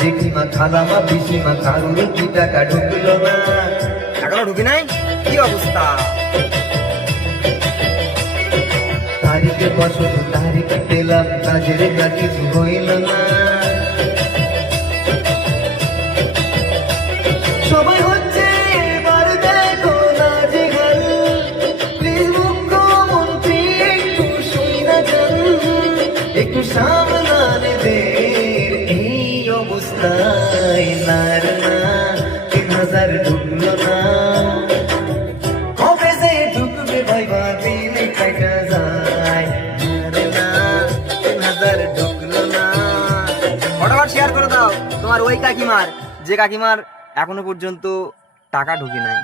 জেঠিমা খালামা পিসিমা কারুর কি টাকা ঢুকলো না। এখনো ঢুকি নাই? কি অবস্থা? তারিখে বছর তারিখ পেলাম, কাজের কাজ কিছু হইল না। সবাই হচ্ছে এবার দেখো নাজেহাল, প্লিজ মুখ্যমন্ত্রী একটু শুইনা যান, একটু সামলানে দের এই অবস্থায়। নার না 3000 ঢুকলো না, কবে যে ঢুকবে ভাইবা দিন কাটা যায়। নার না 3000 ঢুকলো না। ফটাফট শেয়ার করে দাও তোমার ওই কাকিমার, যে কাকিমার এখনো পর্যন্ত টাকা ঢুকে নাই।